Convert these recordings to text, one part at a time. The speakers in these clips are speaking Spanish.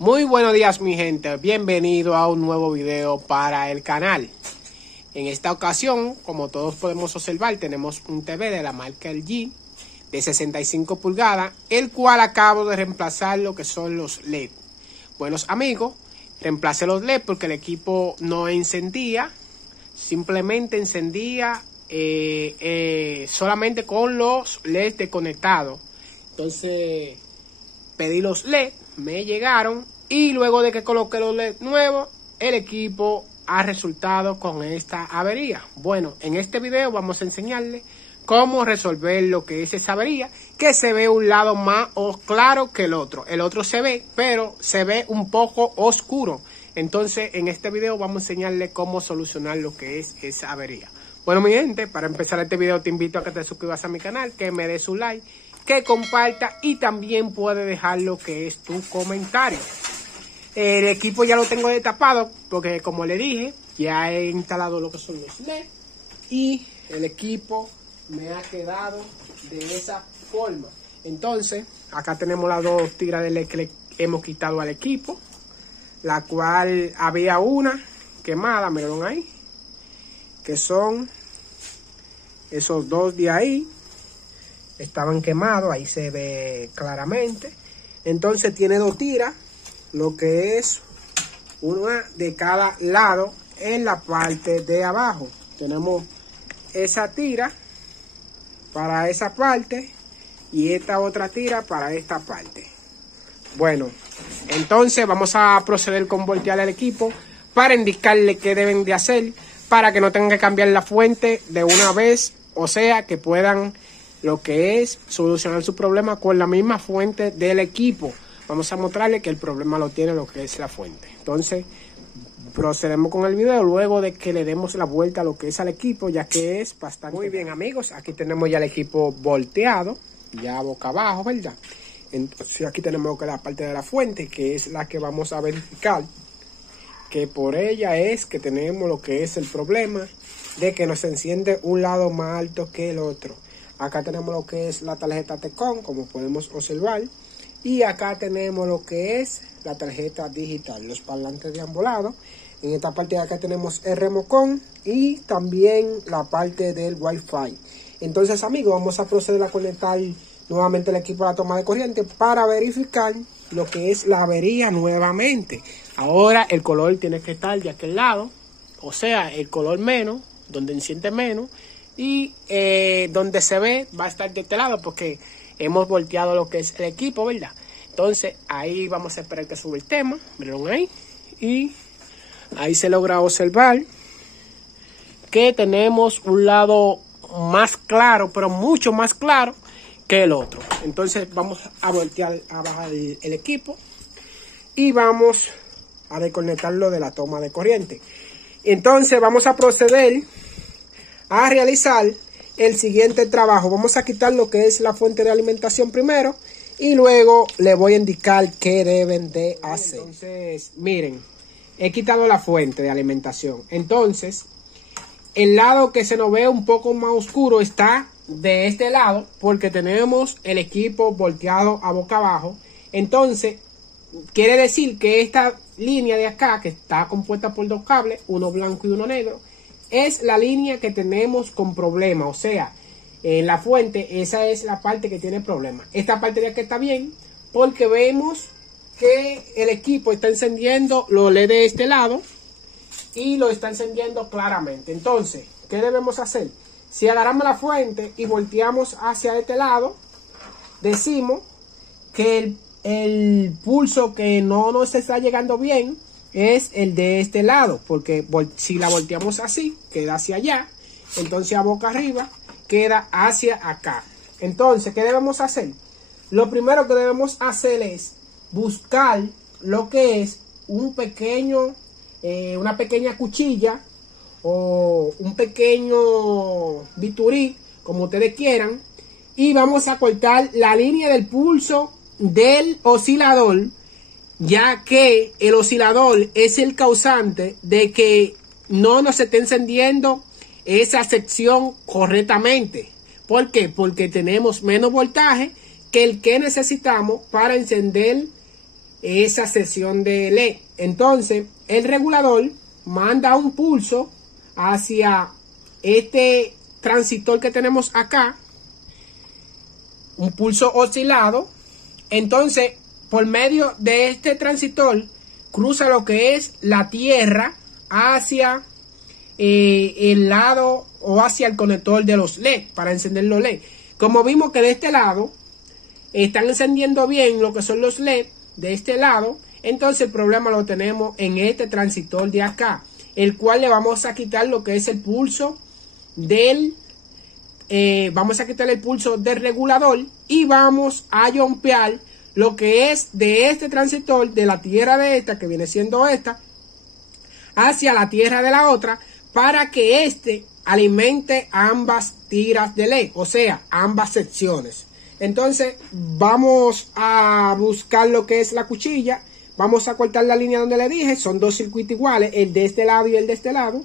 Muy buenos días mi gente, bienvenido a un nuevo video para el canal. En esta ocasión, como todos podemos observar, tenemos un TV de la marca LG de 65 pulgadas, el cual acabo de reemplazar lo que son los LED. Buenos amigos, reemplacé los LED porque el equipo no encendía, simplemente encendía solamente con los LED desconectados. Entonces pedí los LED, me llegaron y luego de que coloqué los LED nuevos, el equipo ha resultado con esta avería. Bueno, en este video vamos a enseñarle cómo resolver lo que es esa avería, que se ve un lado más claro que el otro. El otro se ve, pero se ve un poco oscuro. Entonces, en este video vamos a enseñarle cómo solucionar lo que es esa avería. Bueno, mi gente, para empezar este video te invito a que te suscribas a mi canal, que me des su like, que comparta y también puede dejar lo que es tu comentario. El equipo ya lo tengo destapado porque, como le dije, ya he instalado lo que son los LED y el equipo me ha quedado de esa forma. Entonces, acá tenemos las dos tiras de LED que le hemos quitado al equipo, la cual había una quemada, miren ahí, que son esos dos de ahí. Estaban quemados, ahí se ve claramente. Entonces tiene dos tiras, lo que es una de cada lado en la parte de abajo. Tenemos esa tira para esa parte y esta otra tira para esta parte. Bueno, entonces vamos a proceder con voltear el equipo para indicarle qué deben de hacer para que no tengan que cambiar la fuente de una vez, o sea que puedan lo que es solucionar su problema con la misma fuente del equipo. Vamos a mostrarle que el problema lo tiene lo que es la fuente. Entonces procedemos con el video luego de que le demos la vuelta a lo que es al equipo, ya que es bastante. Muy bien amigos, aquí tenemos ya el equipo volteado, ya boca abajo, ¿verdad? Entonces aquí tenemos que la parte de la fuente, que es la que vamos a verificar, que por ella es que tenemos lo que es el problema de que nos enciende un lado más alto que el otro. Acá tenemos lo que es la tarjeta TECON, como podemos observar. Y acá tenemos lo que es la tarjeta digital, los parlantes de ambos lados. En esta parte de acá tenemos el remocón y también la parte del Wi-Fi. Entonces amigos, vamos a proceder a conectar nuevamente el equipo a la toma de corriente para verificar lo que es la avería nuevamente. Ahora el color tiene que estar de aquel lado, o sea, el color menos, donde enciende menos. Y donde se ve va a estar de este lado porque hemos volteado lo que es el equipo, ¿verdad? Entonces ahí vamos a esperar que suba el tema, miren ahí. Y ahí se logra observar que tenemos un lado más claro, pero mucho más claro que el otro. Entonces vamos a voltear, a bajar el equipo y vamos a desconectarlo de la toma de corriente. Entonces vamos a proceder a realizar el siguiente trabajo. Vamos a quitar lo que es la fuente de alimentación primero y luego le voy a indicar qué deben de hacer. Entonces, miren, he quitado la fuente de alimentación. Entonces, el lado que se nos ve un poco más oscuro está de este lado porque tenemos el equipo volteado a boca abajo. Entonces, quiere decir que esta línea de acá, que está compuesta por dos cables, uno blanco y uno negro, es la línea que tenemos con problema, o sea, en la fuente, esa es la parte que tiene problema. Esta parte de aquí está bien, porque vemos que el equipo está encendiendo los LED de este lado y lo está encendiendo claramente. Entonces, ¿qué debemos hacer? Si agarramos la fuente y volteamos hacia este lado, decimos que el pulso que no nos está llegando bien es el de este lado, porque si la volteamos así, queda hacia allá, entonces a boca arriba queda hacia acá. Entonces, ¿qué debemos hacer? Lo primero que debemos hacer es buscar lo que es un pequeño, una pequeña cuchilla o un pequeño biturí, como ustedes quieran, y vamos a cortar la línea del pulso del oscilador, ya que el oscilador es el causante de que no nos esté encendiendo esa sección correctamente. ¿Por qué? Porque tenemos menos voltaje que el que necesitamos para encender esa sección de LED. Entonces el regulador manda un pulso hacia este transistor que tenemos acá, un pulso oscilado. Entonces por medio de este transistor cruza lo que es la tierra hacia el lado o hacia el conector de los LED para encender los LED. Como vimos que de este lado están encendiendo bien lo que son los LED de este lado, entonces el problema lo tenemos en este transistor de acá, el cual le vamos a quitar lo que es el pulso del regulador y vamos a jumpear lo que es de este transistor de la tierra de esta, que viene siendo esta, hacia la tierra de la otra, para que este alimente ambas tiras de LED, o sea, ambas secciones. Entonces vamos a buscar lo que es la cuchilla, vamos a cortar la línea donde le dije, son dos circuitos iguales, el de este lado y el de este lado,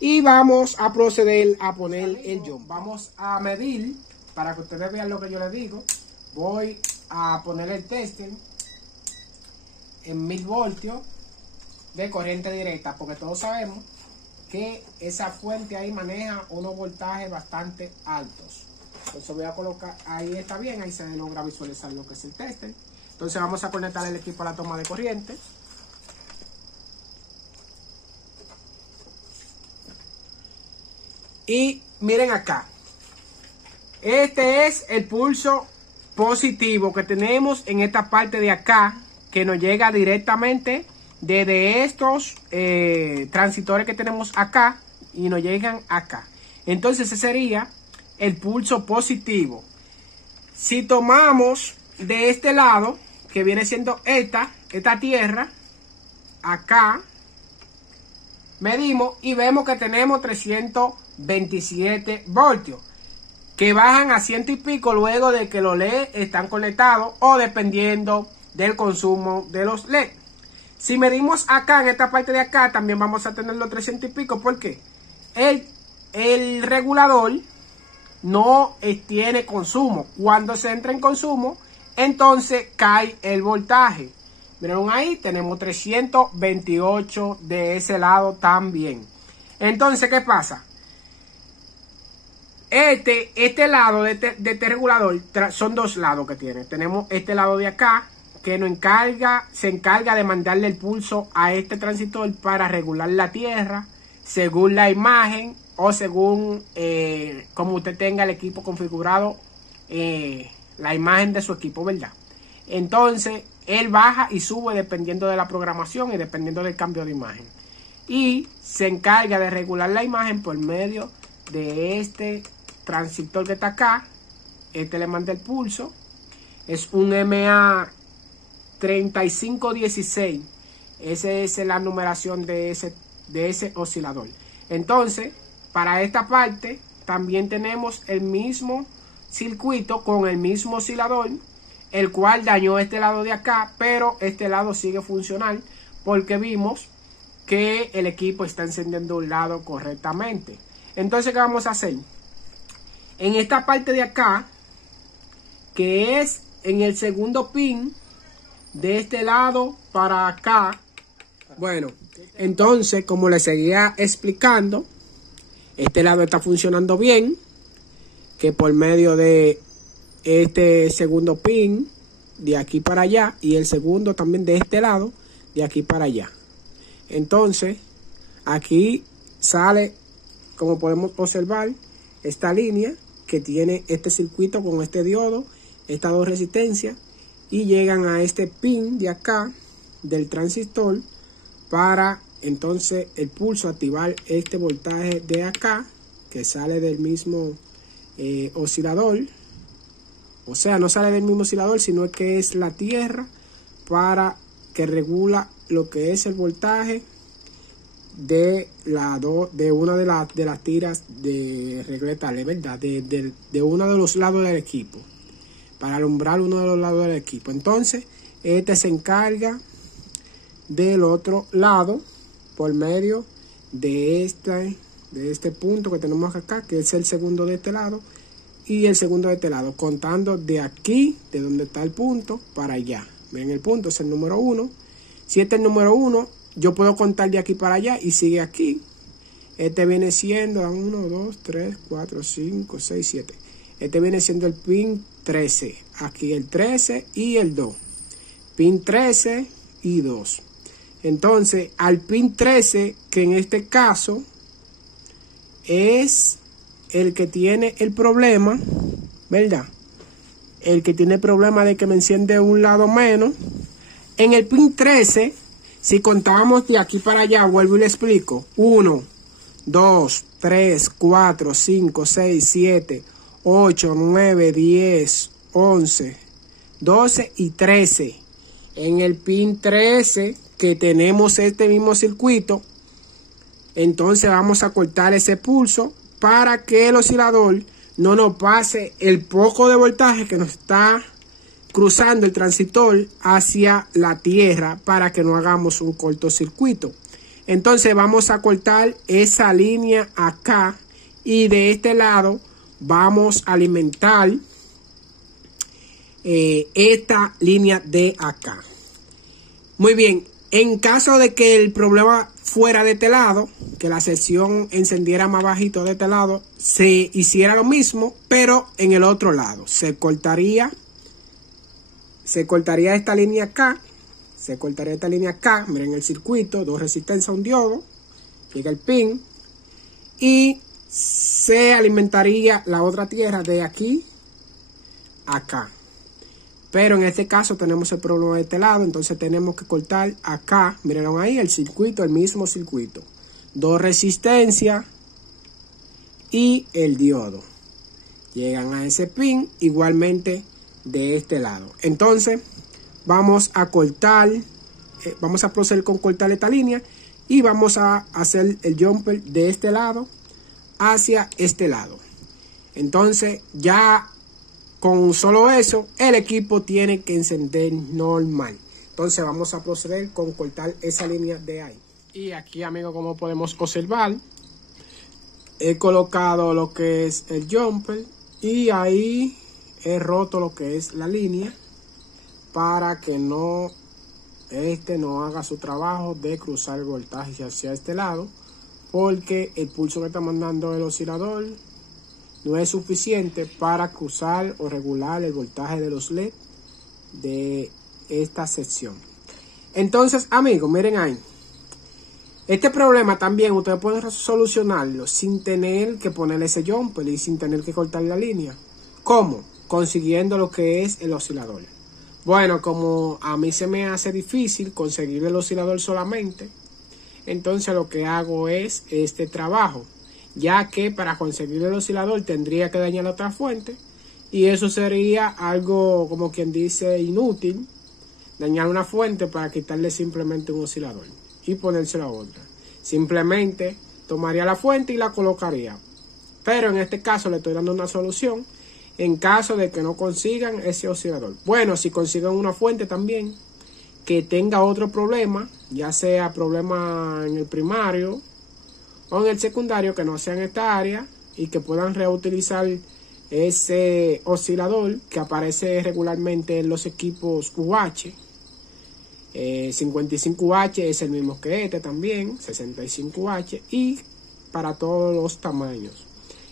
y vamos a proceder a poner el jump. Vamos a medir para que ustedes vean lo que yo les digo. Voy a poner el tester en 1000 voltios de corriente directa, porque todos sabemos que esa fuente ahí maneja unos voltajes bastante altos. Entonces voy a colocar, ahí está bien, ahí se logra visualizar lo que es el tester. Entonces vamos a conectar el equipo a la toma de corriente. Y miren acá, este es el pulso positivo que tenemos en esta parte de acá, que nos llega directamente desde estos transistores que tenemos acá y nos llegan acá. Entonces ese sería el pulso positivo. Si tomamos de este lado, que viene siendo esta tierra, acá medimos y vemos que tenemos 327 voltios, que bajan a 100 y pico luego de que los LED están conectados o dependiendo del consumo de los LED. Si medimos acá en esta parte de acá, también vamos a tener los 300 y pico, porque el regulador no tiene consumo. Cuando se entra en consumo, entonces cae el voltaje. Miren ahí, tenemos 328 de ese lado también. Entonces, ¿qué pasa? Este lado de este regulador, son dos lados que tiene. Tenemos este lado de acá, que se encarga de mandarle el pulso a este transistor para regular la tierra, según la imagen o según como usted tenga el equipo configurado, la imagen de su equipo, ¿verdad? Entonces, él baja y sube dependiendo de la programación y dependiendo del cambio de imagen. Y se encarga de regular la imagen por medio de este transistor que está acá. Este le manda el pulso. Es un MA3516. Esa es la numeración de ese oscilador. Entonces, para esta parte también tenemos el mismo circuito con el mismo oscilador, el cual dañó este lado de acá, pero este lado sigue funcional porque vimos que el equipo está encendiendo un lado correctamente. Entonces, ¿qué vamos a hacer? En esta parte de acá, que es en el segundo pin, de este lado para acá. Bueno, entonces, como les seguía explicando, este lado está funcionando bien, que por medio de este segundo pin de aquí para allá y el segundo también de este lado de aquí para allá. Entonces aquí sale, como podemos observar, esta línea que tiene este circuito con este diodo, estas dos resistencias, y llegan a este pin de acá del transistor para entonces el pulso activar este voltaje de acá que sale del mismo oscilador. O sea, no sale del mismo oscilador, sino que es la tierra para que regula lo que es el voltaje de una de las tiras de regletable, ¿verdad? De uno de los lados del equipo, para alumbrar uno de los lados del equipo. Entonces, este se encarga del otro lado por medio de este punto que tenemos acá, que es el segundo de este lado y el segundo de este lado, contando de aquí, de donde está el punto, para allá. Miren el punto, es el número 1. Si este es el número 1, yo puedo contar de aquí para allá y sigue aquí. Este viene siendo 1, 2, 3, 4, 5, 6, 7. Este viene siendo el pin 13. Aquí el 13 y el 2. Pin 13 y 2. Entonces, al pin 13, que en este caso es el que tiene el problema, ¿verdad? El que tiene el problema de que me enciende un lado menos. En el pin 13, si contábamos de aquí para allá, vuelvo y le explico. 1, 2, 3, 4, 5, 6, 7, 8, 9, 10, 11, 12 y 13. En el pin 13, que tenemos este mismo circuito, entonces vamos a cortar ese pulso para que el oscilador no nos pase el poco de voltaje que nos está cruzando el transistor hacia la tierra, para que no hagamos un cortocircuito. Entonces vamos a cortar esa línea acá y de este lado vamos a alimentar esta línea de acá. Muy bien, en caso de que el problema fuera de este lado, que la sección encendiera más bajito de este lado, se hiciera lo mismo, pero en el otro lado. Se cortaría esta línea acá. Se cortaría esta línea acá. Miren el circuito, 2 resistencias, un diodo. Llega el pin. Y se alimentaría la otra tierra de aquí a acá. Pero en este caso tenemos el problema de este lado. Entonces tenemos que cortar acá. Miren ahí el circuito, el mismo circuito. 2 resistencias y el diodo. Llegan a ese pin igualmente de este lado. Entonces vamos a cortar, vamos a proceder con cortar esta línea y vamos a hacer el jumper de este lado hacia este lado. Entonces ya con solo eso el equipo tiene que encender normal. Entonces vamos a proceder con cortar esa línea de ahí. Y aquí, amigos, como podemos observar, he colocado lo que es el jumper y ahí he roto lo que es la línea para que no haga su trabajo de cruzar el voltaje hacia este lado, porque el pulso que está mandando el oscilador no es suficiente para cruzar o regular el voltaje de los LED de esta sección. Entonces, amigos, miren ahí. Este problema también ustedes pueden solucionarlo sin tener que poner ese jumper y sin tener que cortar la línea. ¿Cómo? Consiguiendo lo que es el oscilador. Bueno, como a mí se me hace difícil conseguir el oscilador solamente, entonces lo que hago es este trabajo, ya que para conseguir el oscilador tendría que dañar la otra fuente y eso sería algo, como quien dice, inútil, dañar una fuente para quitarle simplemente un oscilador y ponerse la otra. Simplemente tomaría la fuente y la colocaría. Pero en este caso le estoy dando una solución en caso de que no consigan ese oscilador. Bueno, si consiguen una fuente también que tenga otro problema, ya sea problema en el primario o en el secundario, que no sea en esta área, y que puedan reutilizar ese oscilador que aparece regularmente en los equipos UH. 55UH es el mismo que este también, 65UH, y para todos los tamaños.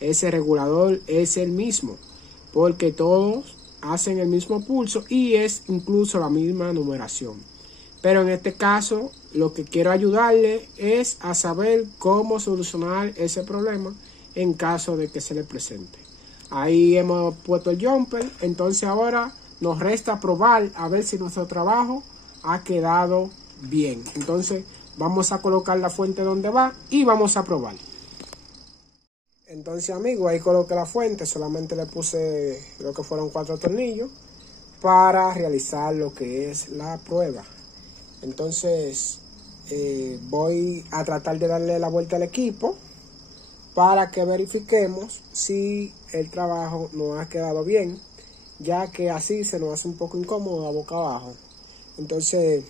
Ese regulador es el mismo, porque todos hacen el mismo pulso y es incluso la misma numeración. Pero en este caso, lo que quiero ayudarle es a saber cómo solucionar ese problema en caso de que se le presente. Ahí hemos puesto el jumper, entonces ahora nos resta probar a ver si nuestro trabajo ha quedado bien. Entonces vamos a colocar la fuente donde va y vamos a probar. Entonces, amigos, ahí coloqué la fuente, solamente le puse lo que fueron 4 tornillos para realizar lo que es la prueba. Entonces voy a tratar de darle la vuelta al equipo para que verifiquemos si el trabajo nos ha quedado bien, ya que así se nos hace un poco incómodo a boca abajo. Entonces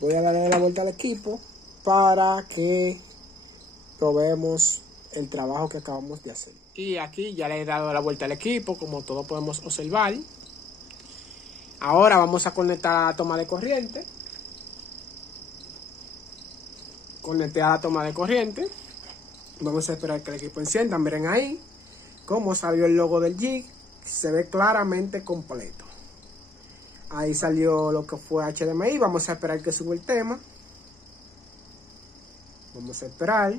voy a darle la vuelta al equipo para que probemos el trabajo que acabamos de hacer. Y aquí ya le he dado la vuelta al equipo, como todos podemos observar. Ahora vamos a conectar a la toma de corriente. Conecté a la toma de corriente. Vamos a esperar que el equipo encienda. Miren ahí cómo salió el logo del Jig. Se ve claramente completo. Ahí salió lo que fue HDMI. Vamos a esperar que suba el tema. Vamos a esperar.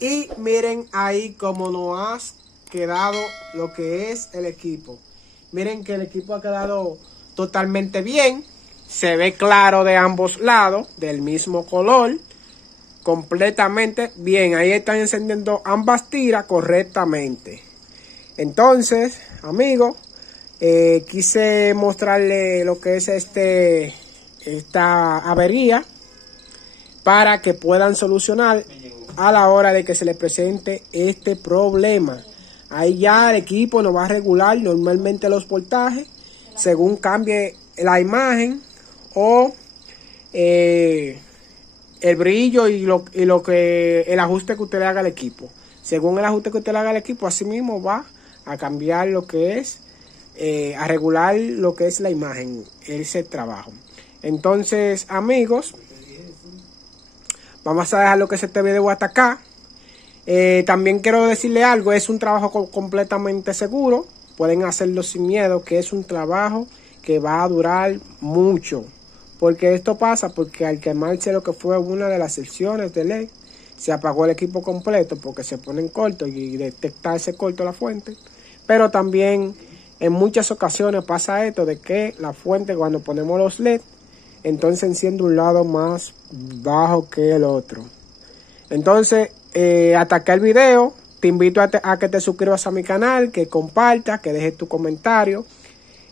Y miren ahí cómo nos ha quedado lo que es el equipo. Miren que el equipo ha quedado totalmente bien. Se ve claro de ambos lados, del mismo color. Completamente bien. Ahí están encendiendo ambas tiras correctamente. Entonces, amigos, quise mostrarle lo que es esta avería para que puedan solucionar a la hora de que se les presente este problema. Ahí ya el equipo nos va a regular normalmente los voltajes según cambie la imagen o el brillo y lo que el ajuste que usted le haga al equipo. Según el ajuste que usted le haga al equipo, así mismo va a cambiar lo que es, a regular lo que es la imagen, ese trabajo. Entonces, amigos, vamos a dejar lo que es este video hasta acá. También quiero decirle algo, es un trabajo completamente seguro. Pueden hacerlo sin miedo, que es un trabajo que va a durar mucho. Porque esto pasa porque al quemarse lo que fue una de las secciones de LED, se apagó el equipo completo porque se ponen cortos y detectarse corto la fuente. Pero también en muchas ocasiones pasa esto de que la fuente, cuando ponemos los LED, entonces enciende un lado más bajo que el otro. Entonces, hasta acá el video. Te invito a que te suscribas a mi canal, que compartas, que dejes tu comentario.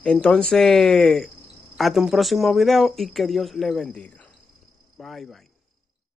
Entonces, hasta un próximo video y que Dios le bendiga. Bye, bye.